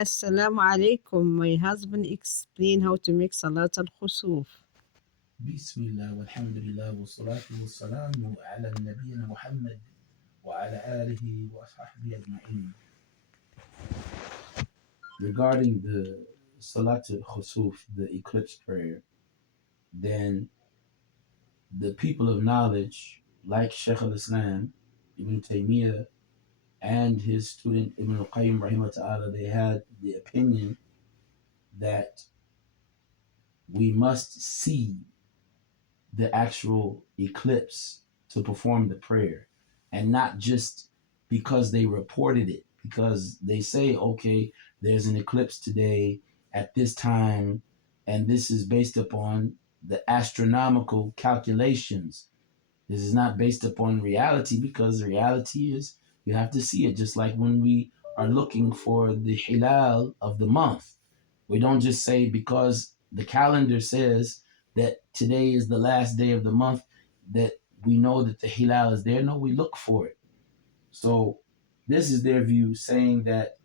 Assalamu alaikum. My husband explained how to make Salat al-Khusuf. بسم الله والحمد لله والصلاة والسلام على نبينا محمد وعلى آله وصحبه أجمعين. Regarding the Salat al-Khusuf, the eclipse prayer, then the people of knowledge, like Shaykh al-Islam, Ibn Taymiyyah, and his student Ibn al-Qayyim, rahimahullah, they had the opinion that we must see the actual eclipse to perform the prayer, and not just because they reported it, because they say, okay, there's an eclipse today at this time, and this is based upon the astronomical calculations. This is not based upon reality, because reality is you have to see it, just like when we are looking for the hilal of the month. We don't just say because the calendar says that today is the last day of the month that we know that the hilal is there. No, we look for it. So this is their view, saying that,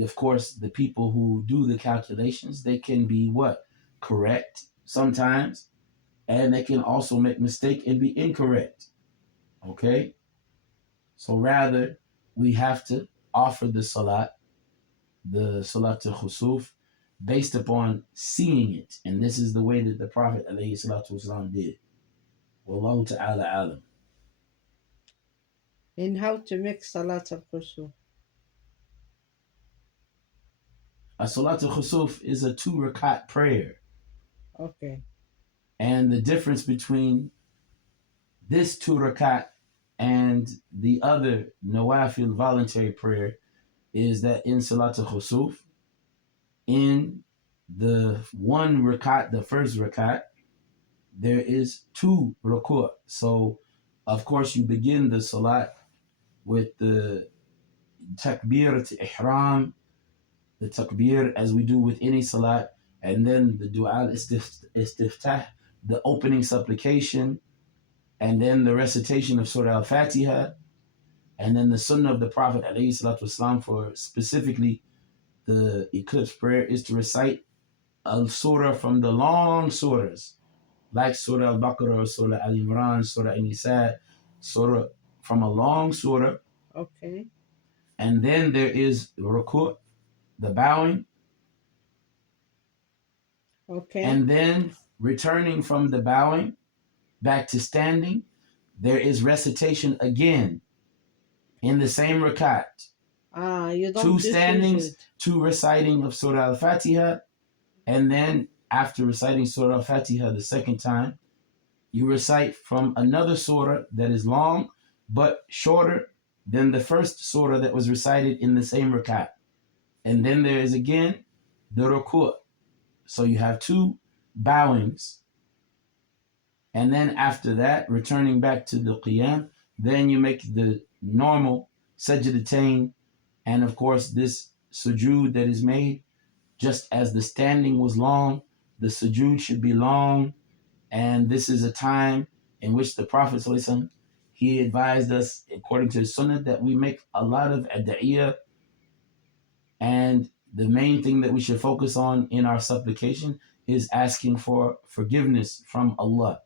of course, the people who do the calculations, they can be what? Correct sometimes, and they can also make mistake and be incorrect. Okay? So rather, we have to offer the salat al-khusuf, based upon seeing it. And this is the way that the Prophet ﷺ did. Wallahu ta'ala alam. And how to make Salat al-Khusuf. A Salat al-Khusuf is a 2 rakat prayer. Okay. And the difference between this 2 rakat and the other nawafil voluntary prayer is that in Salat al-Khusuf, in the 1 rakat, the first rakat, there is 2 ruku'. So, of course, you begin the salat with the takbir to ihram, the takbir as we do with any salat, and then the dua istiftah, the opening supplication, and then the recitation of Surah Al-Fatiha, and then the sunnah of the Prophet ﷺ for specifically the eclipse prayer is to recite a surah from the long surahs, like Surah Al-Baqarah, Surah Al-Imran, Surah An-Nisa, surah from a long surah. Okay. And then there is ruku', the bowing. Okay. And then returning from the bowing back to standing, there is recitation again in the same rakat. You don't 2 standings, 2 reciting of Surah Al-Fatiha, and then after reciting Surah Al-Fatiha the second time, you recite from another surah that is long but shorter than the first surah that was recited in the same rakat. And then there is again the ruku'. So you have 2 bowings. And then after that, returning back to the qiyam, then you make the normal sajdatain. And of course, this sujood that is made, just as the standing was long, the sujood should be long. And this is a time in which the Prophet ﷺ, he advised us, according to the sunnah, that we make a lot of ad'iyah. And the main thing that we should focus on in our supplication is asking for forgiveness from Allah.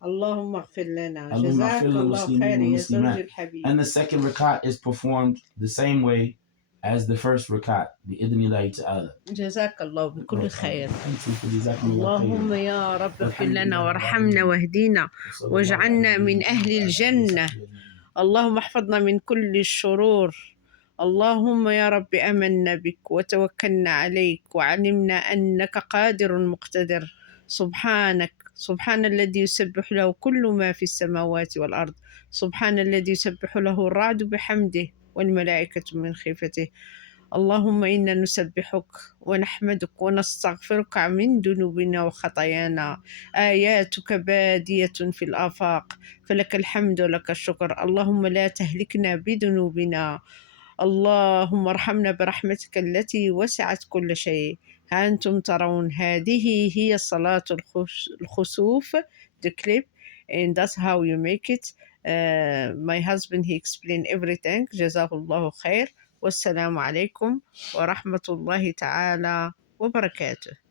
Allahumma ighfir lana. Jazakallah khair ya zawj al-habib. And the second rakat is performed the same way as the first rakat, bi-idhnillahi ta'ala. Jazakallah bi kulli khair. اللهم يا رب اغفر لنا وارحمنا واهدينا واجعلنا من أهل الجنة. اللهم احفظنا من كل الشرور. اللهم يا رب آمنا بك وتوكلنا عليك وعلمنا أنك قادر مقتدر. سبحان الذي يسبح له كل ما في السماوات والأرض. سبحان الذي يسبح له الرعد بحمده والملائكة من خيفته. اللهم إنا نسبحك ونحمدك ونستغفرك من ذنوبنا وخطايانا. آياتك بادية في الآفاق، فلك الحمد ولك الشكر. اللهم لا تهلكنا بذنوبنا. اللهم ارحمنا برحمتك التي وسعت كل شيء. ها أنتم ترون هذه هي صلاة الخسوف, the clip, and that's how you make it. My husband, he explained everything. جزاه الله خير. والسلام عليكم ورحمة الله تعالى وبركاته.